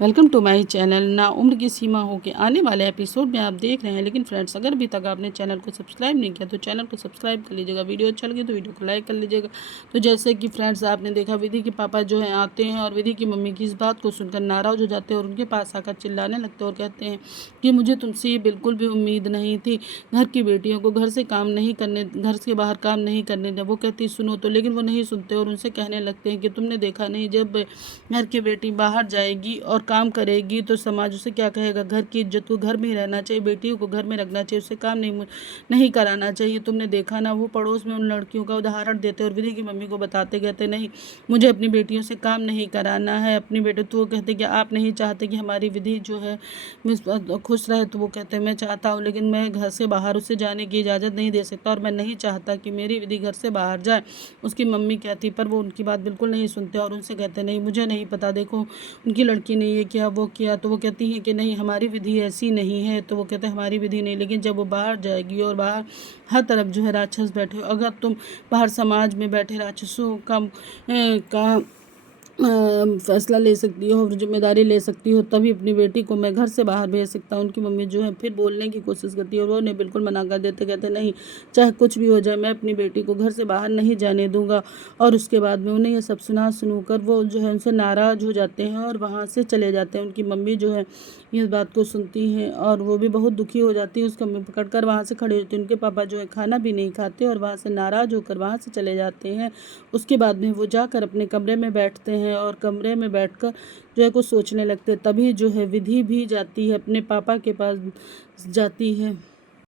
Welcome to my channel. ना उम्र की सीमा हो के आने वाले एपिसोड में आप देख रहे हैं। लेकिन फ्रेंड्स, अगर अभी तक आपने चैनल को सब्सक्राइब नहीं किया तो चैनल को सब्सक्राइब कर लीजिएगा। वीडियो अच्छा लगे तो वीडियो को लाइक कर लीजिएगा। तो जैसे कि फ्रेंड्स, आपने देखा विधि के पापा जो है आते हैं और विधि की मम्मी की इस बात को सुनकर नाराज़ हो जाते हैं और उनके पास आकर चिल्लाने लगते हैं और कहते हैं कि मुझे तुमसे ये बिल्कुल भी उम्मीद नहीं थी। घर की बेटियों को घर से काम नहीं करने, घर से बाहर काम नहीं करने दें। वो कहती सुनो तो, लेकिन वो नहीं सुनते और उनसे कहने लगते हैं कि तुमने देखा नहीं, जब घर की बेटी बाहर जाएगी और काम करेगी तो समाज उसे क्या कहेगा। घर की इज्जत को घर में ही रहना चाहिए, बेटियों को घर में रखना चाहिए, उससे काम नहीं कराना चाहिए। तुमने देखा ना, वो पड़ोस में उन लड़कियों का उदाहरण देते और विधि की मम्मी को बताते, कहते नहीं, मुझे अपनी बेटियों से काम नहीं कराना है। अपनी बेटे तो वो कहते कि आप नहीं चाहते कि हमारी विधि जो है खुश रहे, तो वो कहते मैं चाहता हूँ, लेकिन मैं घर से बाहर उसे जाने की इजाज़त नहीं दे सकता और मैं नहीं चाहता कि मेरी विधि घर से बाहर जाए। उसकी मम्मी कहती, पर वो उनकी बात बिल्कुल नहीं सुनते और उनसे कहते नहीं, मुझे नहीं पता, देखो उनकी लड़की ने ये किया वो किया। तो वो कहती हैं कि नहीं, हमारी विधि ऐसी नहीं है। तो वो कहते हैं हमारी विधि नहीं, लेकिन जब वो बाहर जाएगी और बाहर हर तरफ जो है राक्षस बैठे, अगर तुम बाहर समाज में बैठे राक्षसों का फैसला ले सकती हो और जिम्मेदारी ले सकती हो, तभी अपनी बेटी को मैं घर से बाहर भेज सकता हूँ। उनकी मम्मी जो है फिर बोलने की कोशिश करती है और वो उन्हें बिल्कुल मना कर देते, कहते नहीं, चाहे कुछ भी हो जाए मैं अपनी बेटी को घर से बाहर नहीं जाने दूंगा। और उसके बाद में उन्हें ये सब सुना कर वो जो है उनसे नाराज़ हो जाते हैं और वहाँ से चले जाते हैं। उनकी मम्मी जो है इस बात को सुनती हैं और वो भी बहुत दुखी हो जाती है, उसका मुँह पकड़ कर वहाँ से खड़े होते हैं। उनके पापा जो है खाना भी नहीं खाते और वहाँ से नाराज़ होकर वहाँ से चले जाते हैं। उसके बाद में वो जाकर अपने कमरे में बैठते हैं और कमरे में बैठकर जो है कुछ सोचने लगते हैं। तभी जो है विधि भी जाती है, अपने पापा के पास जाती है।